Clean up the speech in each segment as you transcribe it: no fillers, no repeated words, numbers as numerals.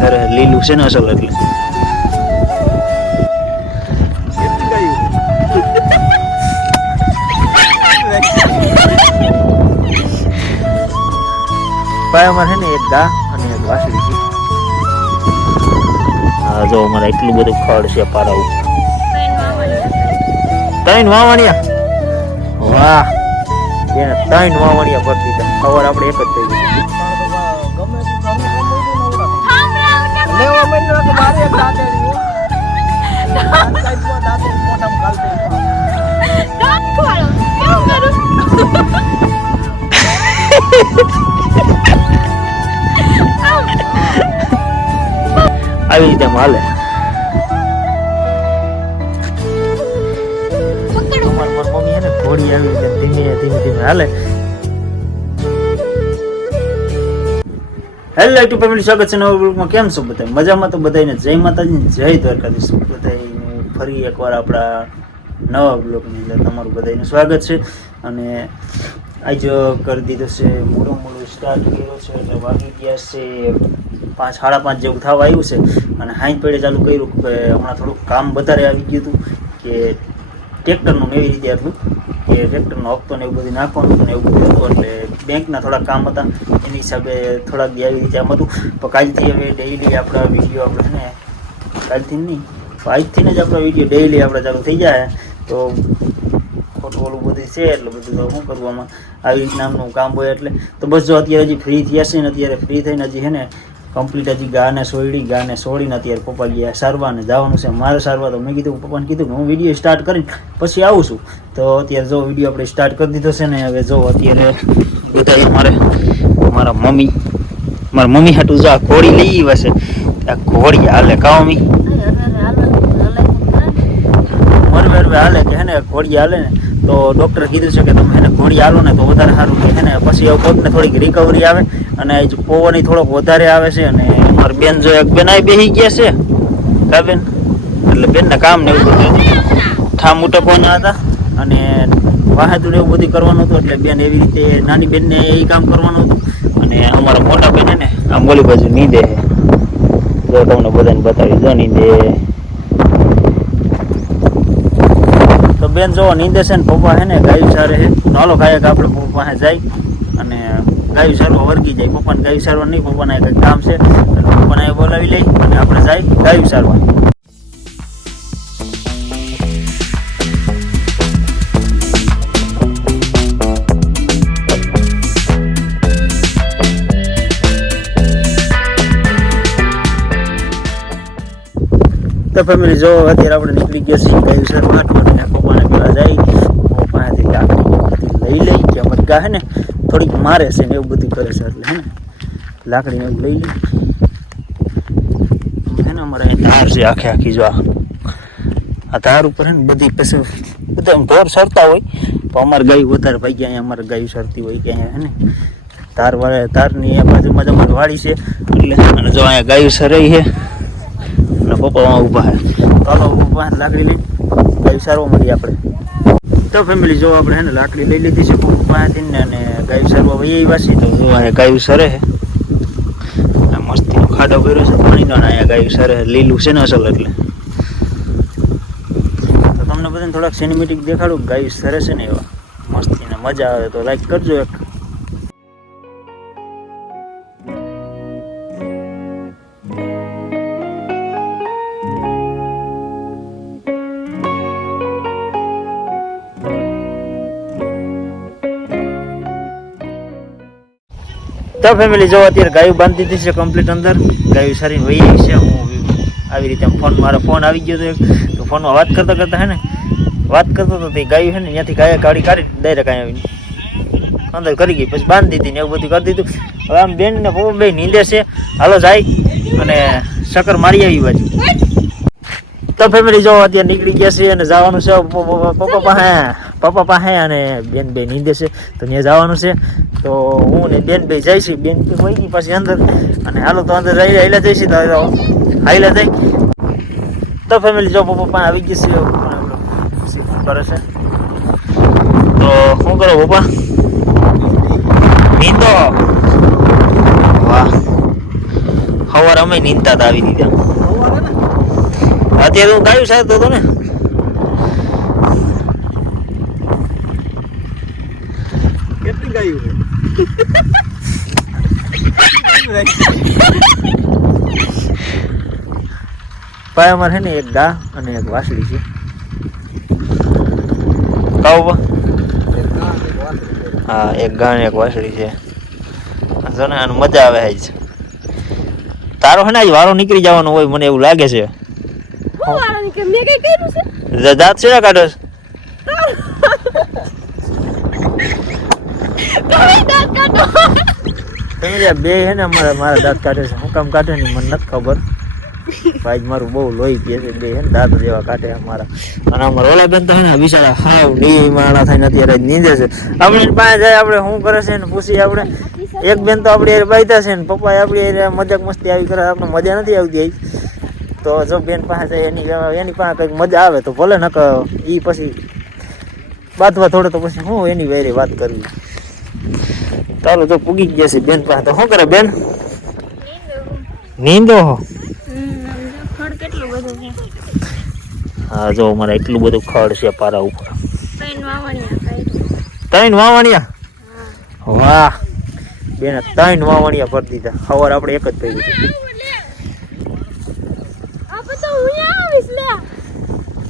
ગાયું સર લીલું છે ને અસલ એટલે પાયામાં છે ને એક ગા અને એક વાસળી છે. હા જો અમારે એટલું બધું ખડ છે પારાવું. 3 વાવણિયા. વાહ એને 3 વાવણિયા ભરી દીધા. ખબર આપણે એક જ થઈ ગઈ. આવી રીતે હાલે. મમ્મી એને ઘોડી આવી રીતે ધીમે ધીમે હાલે. હેલો યુટ્યુબ ફેમિલી, સ્વાગત છે નવા બ્લોગમાં. કેમ છો બધા? મજામાં તો બધાને જય માતાજી, જય દ્વારકાધીશ. બધા ફરી એકવાર આપણા નવા બ્લોગની અંદર તમારું બધાનું સ્વાગત છે. અને આજ કરી દીધું છે મોડું સ્ટાર્ટ કર્યો છે એટલે વાગી ગયા છે 5, 5:30 જેવું થવા આવ્યું છે. અને હાઈ પેડે ચાલુ કર્યું કે હમણાં થોડુંક કામ વધારે આવી ગયું હતું કે ટ્રેક્ટરનું એવી રીતે હતું કે ટ્રેક્ટરનો હપ્તો ને એવું બધું નાખવાનું હતું ને એવું બધું હતું. એટલે બેંકના થોડાક કામ હતા એની હિસાબે થોડાક દી આવી રીતે આમ હતું. તો કાલથી હવે ડેઈલી આપણા વિડીયો આપણે છે ને કાલથી નહીં આજથી જ આપણા વિડીયો ડેઈલી આપણે ચાલુ થઈ જાય. તો ખોટું ઓલું બધું છે એટલે બધું તો શું કરવું આમાં આવી રીતના આમનું કામ હોય એટલે. તો બસ જો અત્યારે હજી ફ્રી થયા છે ને અત્યારે ફ્રી થઈને હજી છે ને કમ્પ્લીટ હજી ગાને છોડીને અત્યારે પપ્પા ગયા સારવા ને જવાનું છે મારે સારવા. તો મેં કીધું પપ્પાને કીધું કે હું વિડીયો સ્ટાર્ટ કરીને પછી આવું છું. તો અત્યારે જો વિડીયો આપણે સ્ટાર્ટ કરી દીધો છે ને. હવે જો અત્યારે બધા મારા મમ્મી હાટું જો આ ઘોડી લઈ આવ્યા છે. આ ઘોડી હાલે કાં મમ્મી મરવે હાલે કે હે ને ઘોડી હાલે ને તો ડૉક્ટરે કીધું છે કે તમે એને ઘોડી હાલો ને તો વધારે સારું કે હે ને પછી પગને થોડીક રિકવરી આવે અને પવન થોડોક વધારે આવે છે. અને અમારી બેન જો એક બેન આવી બેસી ગયા છે કા બેન, એટલે બેનના કામ ને એવું બધું ઠામ ઉટકવાના હતા અને વાહતુને એવું બધું કરવાનું હતું. એટલે બેન એવી રીતે નાની બેનને એ કામ કરવાનું હતું. અને અમારા મોટા બેન ને આમ ઓલી બાજુ નીંદે જો તમને બધાને બતાવી દો નીંદે. તો બેન જો નીંદે છે ને પપ્પા હે ને ગાયું સારે છે. હાલો કાંઈક આપણે પપ્પા પાસે જાય અને ગાયું સારવા વર્ગી જાય. પપ્પાને ગાયું સારવા નહીં, પપ્પાને કંઈક કામ છે એટલે પપ્પાને બોલાવી લઈ અને આપણે જાય ગાયું સારવા. તો ફેમિલી જો અત્યારે આપણે નીકળી ગયા છીએ ગાયું સારવા માટે. પપ્પાને પેલા જાય પપ્પાથી લાકડી લઈ લઈ કે મરગા હે ને થોડીક મારે છે ને એવું બધું કરે છે એટલે હે ને લાકડીને એવું લઈ લઈ હે ને. અમારે અહીં ધાર છે આખી જો આ ધાર ઉપર હે ને બધી પછી બધા ઢોર સરતા હોય તો અમારે ગાયું વધારે ભાઈ ગયા અહીંયા અમારે ગાયું સરતી હોય કે અહીંયા હે ને તારની આ બાજુમાં જ અમારી વાડી છે એટલે. અને જો અહીંયા ગાયું સરાઈ છે અને પપ્પા ઊભા છે. ચાલો ઊભા લાકડી લઈ ગાયું સારવા મળીએ આપણે. તો ફેમિલી જો આપણે હે ને લાકડી લઈ લીધી છે પપ્પા પાસેથી ને અને ગાયું સારવા વહી આવ્યા છીએ. તો જો અહીંયા ગાયું સરે છે મસ્તીનો ખાડો કર્યો છે પાણીનો. અહીંયા ગાયું સરે લીલું છે ને અસલ એટલે. તો તમને બધાને થોડાક સિનેમેટિક દેખાડું ગાયું સરે છે ને એવા મસ્તીને મજા આવે તો લાઈક કરજો એક. તો ફેમિલી જો અત્યારે ગાયું બાંધી દીધી છે કમ્પ્લીટ અંદર. ગાયું સારીને વહી આવી છે. હું આવી રીતે મારો ફોન આવી ગયો હતો તો ફોનમાં વાત કરતા હે ને વાત કરતો હતો તે ગાયું છે ને ત્યાંથી ગાય કાઢી ડાયરેક્ટ આવીને અંદર કરી ગઈ પછી બાંધી દીધી ને એવું બધું કરી દીધું. હવે આમ બેન ને પપ્પા બે નીંદે છે. હાલો જાય અને ચક્કર મારી આવી બાજુ. તો ફેમિલી જો અત્યારે નીકળી ગયા છે અને જવાનું છે પપ્પા પાસે અને બેન બે નીંદે છે તો ત્યાં જવાનું છે. તો હું ને બેન બે જાય છે. બેન હોય ગઈ પાછી અંદર અને હાલો તો અંદર હાઈલા જઈશી તો હાઈલા જાય. તો ફેમિલી જો પપ્પા પાસે આવી ગઈ છે શું કરે છે તો શું કરો પપ્પા નીંદો. વાહ સવારે અમે નીંદતા હતા આવી દીધા. અત્યારે હું ગાયું સાહેબ હતો ને. કેટલી ગાયું ભાઈ અમારે છે ને એક ગા અને એક વાસળી છે. કહું હા એક ગા ને એક વાસળી છે. જો ને આને મજા આવે છે. તારો છે ને આજ વારો નીકળી જવાનો હોય મને એવું લાગે છે. દાંત છે કાઢો બે હે ને મારા દાંત કાઢે છે. હું કામ કાઢે ને મને નથી ખબર. ભાઈ મારું બહુ લોહી પીએ છે. બે હે ને દાંત જેવા કાઢે અમારા. અને અમારા ઓલા બેન તો હે ને બિચારા હાવ માણા થઈને અત્યારે નીંદે છે. આપણે પાસે જાય આપણે શું કરે છે ને પૂછી આપણે. એક બેન તો આપણી બાઈતા છે ને પપ્પા આપણી મજાક મસ્તી આવી કરે આપણે મજા નથી આવતી. તો જો બેન પાસે જાય એની પાસે કંઈક મજા આવે તો ભલે નક એ પછી બાતવા થોડે તો પછી હું એની વેરે વાત કરવી. ચાલો જો પૂગી ગયા છે બેન પાસે. તો શું કરે બેન? નીંદો હો. હા જો અમારે એટલું બધું ખડ છે પારા ઉપર. 3 વાવણિયા. વાહ બેન 3 વાવણિયા ભરી દીધા. સવાર આપણે એક જ પડી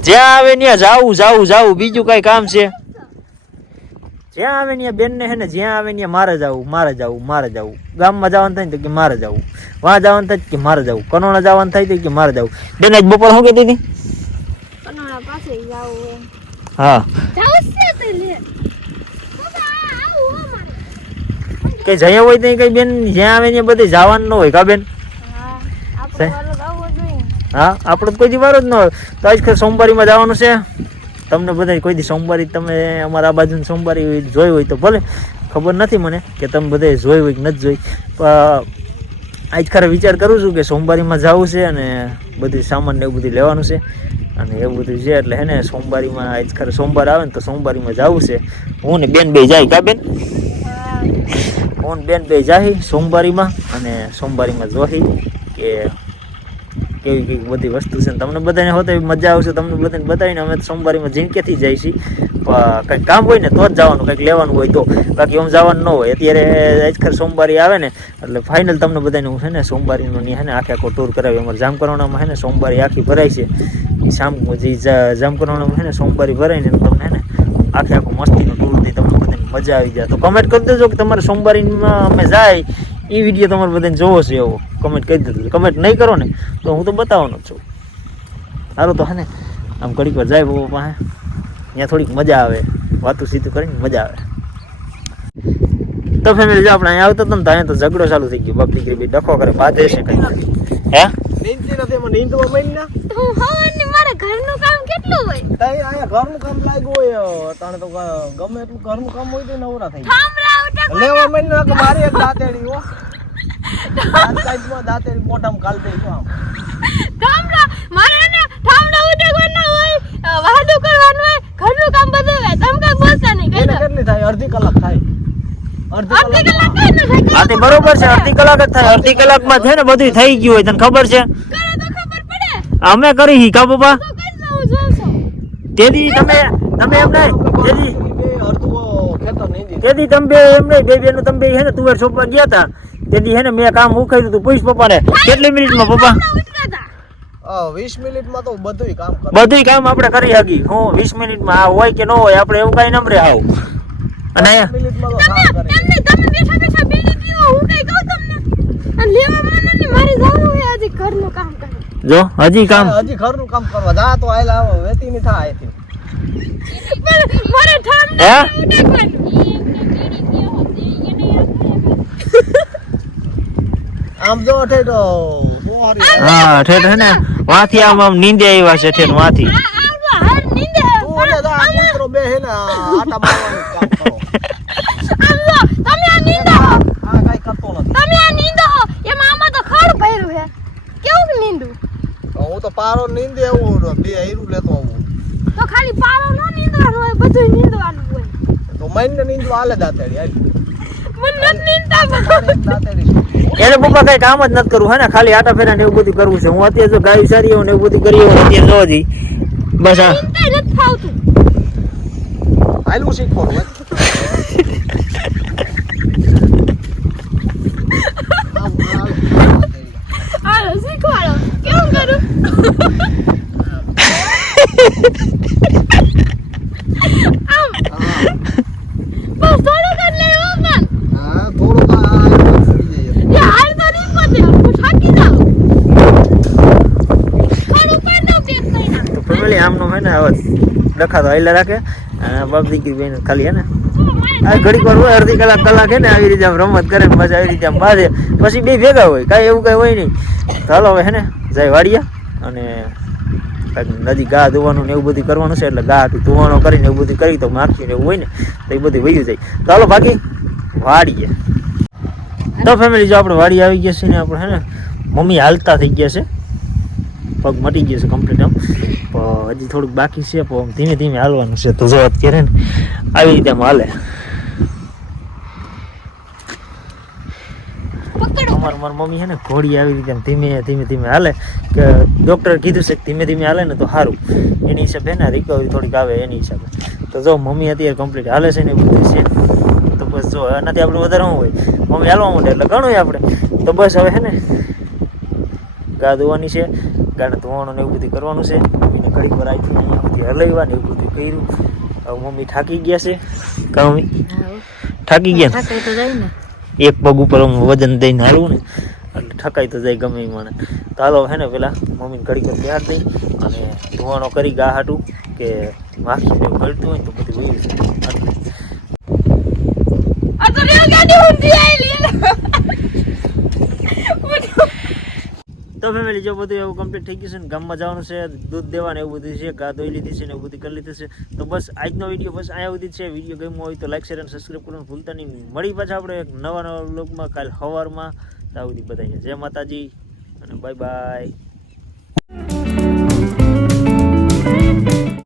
જ્યાં આવે ત્યાં જાવું બીજું કઈ કામ છે? જ્યાં આવે ત્યાં બેન ને હે ને જ્યાં આવે ત્યાં મારે જવું. ગામમાં જવાનું થાય ને તો કે મારે જવું. વાં જવાનું થાય કે મારે જવું. કનોણા જવાનું થાય તો કે મારે જવું. બેન આજ બપોર શું કહેતી હતી? હા કઈ જયા હોય તો કઈ બેન જ્યાં આવે ત્યાં બધે જવાનું ન હોય કા બેન? હા આપણે તો કોઈ દી વાર જ ન હોય. તો આજ સોમવારીમાં જવાનું છે. તમને બધા કોઈ દી સોમવારી તમે અમારા આ બાજુ સોમવારી જોઈ હોય તો ભલે. ખબર નથી મને કે તમે બધા જોઈ હોય કે નથી જોઈ. આજ ખરે વિચાર કરું છું કે સોમવારીમાં જવું છે અને બધું સામાન ને એવું બધું લેવાનું છે અને એવું બધું છે. એટલે હે ને સોમવારીમાં આજ ખરે સોમવાર આવે ને તો સોમવારીમાં જવું છે. હું ને બેન બે જાય કા બેન? હું બેન બે જાય સોમવારીમાં અને સોમવારીમાં જોઈ કે કેવી કેવી બધી વસ્તુ છે. તમને બધાને હોતે મજા આવશે. તમને બધાને બતાવીને અમે સોમવારીમાં જિંદગીથી જાય છીએ. કંઈક કામ હોય ને તો જ જવાનું, કંઈક લેવાનું હોય તો. બાકી આમ જવાનું ન હોય. અત્યારે આજકાલ સોમવારી આવે ને એટલે ફાઇનલ તમને બધાને હું છે ને સોમવારીનો છે ને આખો ટૂર કરાવી. અમારે જામકરણામાં છે ને સોમવારી આખી ભરાય છે. એ જામકરણામાં છે ને સોમવારી ભરાઈને તમને છે ને આખું મસ્તીનું ટૂર દઈ તમને બધાને મજા આવી જાય. તો કમેન્ટ કરી દેજો કે તમારે સોમવારીમાં અમે જાય એ વિડીયો તમારે બધાને જોવો છે એવો કમેન્ટ કરી દેજો. કમેન્ટ નહીં કરો ને તો હું તો બતાવવાનો જ છું. સારું તો હે ને આમ ઘડીક વાર જાય બહુ પાસે ત્યાં થોડીક મજા આવે. વાતું સીધું કરીને મજા આવે. તો ફેમિલી જો આપણે અહીંયા આવતા હતા ને તો અહીંયા તો ઝઘડો ચાલુ થઈ ગયો. બાપ દીકરી બી ડખો કરે બાધે છે કઈ. હે નીંદતી નથી એમાં નીંદવા માંડી ના. હું હવાને મારે ઘરનું કામ કેટલું હોય. તઈ આયા ઘરનું કામ લાગ્યું હોય તાણે તો ગમે એટલું ઘરનું કામ હોય તો નવરા થઈ ઠામરા ઉઠા લેવા માંડી ના કે મારી એક દાંતેડી હો. દાંતેડી મોઢામાં કાલ દઈ તો આમ ઠામરા મારે ને ઠામરા ઉઠાવવાના હોય, વાદું કરવાનું હોય, ઘરનું કામ બધું હોય. તમે કઈ બોલતા નહીં. એને કેટલી થાય? અડધી કલાક થાય. અડધી કલાક હા તે બરોબર છે. અડધી કલાક જ થાય. અડધી કલાકમાં છે ને બધું થઈ ગયું હોય. તને ખબર છે? કરે તો ખબર પડે. અમે કરી હી કા પપ્પા? તો કઈ હું જોઉં છું. તેદી તમે એમ નહીં તેદી અડધું ખેતર નીંદી તેદી તમે બે એમ નહીં બે બેનું તમે બે હે ને તુવેર સોંપવા ગયા હતા. તેદી હે ને મેં કામ ઉખાડ્યું તું. પૂછ પપ્પાને કેટલી મિનિટમાં પપ્પા? 20 મિનિટમાં તો બધુંય કામ કરે. બધુંય કામ આપણે કરી હકી. હું 20 મિનિટમાં આ હોય કે ન હોય આપણે એવું કઈ નંબરે આવ. અને 20 મિનિટમાં તો કામ કરે. તમે બેઠા બેઠા બેડી પીવો હું કઈ કહું તમને. અને લેવામાં નથી મારે જવું હોય હજી ઘરનું કામ કરે. જો હજી કામ હજી ઘરનું કામ કરવા જા તો આયલા આવો વેતી ની થાય આથી. મારે ઠામડા હે આમ જો ઠેઠ બોહરી હા ઠેઠ હે ને વાથી આમ નીંદે આવ્યા છે ઠેઠ વાથી. હર નીંદે તું ને જા કૂતરો બે હે ને આટા મારવાનું કામ કરો. આમલો તમે આ નીંદો આ કાઈ કરતો નથી. તમે આ નીંદો એમાં આમાં તો ખડ ભર્યું છે. કેવું નીંદું? હું તો પારો નીંદે આવું બે હીરું લેતો આવું. તો ખાલી પારો નો નીંદવાનું હોય, બધું નીંદવાનું હોય. તો મહિને નીંદવા હાલે દાંતેડી હાલ. મને નથી નીંદતા. દાંતેડી એને પપ્પા કઈ કામ જ નથી કરવું હે ને, ખાલી આટા ફેરા ને એવું બધું કરવું છે. હું અત્યારે જો ગાયું સારી હોઉં ને એવું બધું કરી હોઉં અત્યારે જોવા જઈ બસ આ ચિંતા નથી ફાવતું. હાલું શીખવાનું હોય. હાલો શીખવાડો કેમ કરું. આમ બસ થોડું કરી લેવું પણ હા થોડું પડી જાય. એ હાલ તો નહીં પતે હું થાકી જાઉં. થોડું પણ દઉં બે મહિના. તો ફેમિલી આમનો હે ને હવે ડખા તો આયલા રાખે અને બાપ દીકરી બેન ખાલી હે ને આ ઘડીક વાર હોય અડધી કલાક હે ને આવી રીતે આમ રમત કરે ને પછી આવી રીતે આમ બાંધે પછી બે ભેગા હોય કાંઈ એવું કાંઈ હોય નહીં. તો હાલો હવે હે ને જાય વાડિયા અને નદી ગા ધોવાનું ને એવું બધું કરવાનું છે એટલે ગા ધોવાનો કરીને એવું બધું કરી તો માખી ને એવું હોય ને તો એ બધું વયું જાય. તો હાલો બાકી વાડીએ. તો ફેમિલી જો આપણે વાડી આવી ગયા છે ને આપણે હે ને મમ્મી હાલતા થઈ ગયા છે, પગ મટી ગયો છે કમ્પ્લીટ આમ, પણ હજી થોડુંક બાકી છે પણ ધીમે ધીમે હાલવાનું છે. તો જો અત્યારે ને આવી રીતે આમ હાલે. મારી મમ્મી છે ને ઘોડી આવી રીતે ધીમે ધીમે હાલે કે ડૉક્ટરે કીધું છે કે ધીમે ધીમે હાલે ને તો સારું, એની હિસાબે ને રિકવરી થોડીક આવે એની હિસાબે. તો જો મમ્મી અત્યારે કમ્પ્લીટ હાલે છે ને એ બધું છે. તો બસ જો એનાથી આપણે વધારે શું હોય, મમ્મી હાલવા માંડે એટલે ઘણું આપણે. તો બસ હવે છે ને ગા ધોવાની છે, ગાને ધોવાનું ને એવું બધું કરવાનું છે. મમ્મીને ઘડીક વાર આવી અહીંયા બધી હલાવ્યા ને એવું બધું કર્યું. હવે મમ્મી થાકી ગયા છે. કા મમ્મી થાકી ગયા થાકી તો જાય ને, એક પગ ઉપર વજન દઈને હાલવું ને એટલે ઠકાઈ તો જાય ગમે એ માણે. તો હાલો હે ને પેલા મમ્મીને ઘડીક વાર તૈયાર થઈ અને ધોવાનો કરી ગા હાટું કે માખી ને ગળતું હોય ને તો બધું વયું છે. આ તો રેલગાડી ઊંધી આવેલી. તો ફેમિલી જો બધું એવું કમ્પ્લીટ થઈ ગયું છે ને ગામમાં જવાનું છે, દૂધ દેવાનું એવું બધું છે, ગા ધોઈ લીધી છે ને એવું બધું કરી લીધું છે. તો બસ આજનો વિડીયો બસ અહીંયા સુધી છે. વિડીયો ગમ્યો હોય તો લાઈક શેર અને સબસ્ક્રાઈબ કરવાનું ભૂલતા નહીં. મળી પાછા આપણે એક નવા વ્લોગમાં કાલ સવારમાં. ત્યાં સુધી બધાને જય માતાજી અને બાય બાય.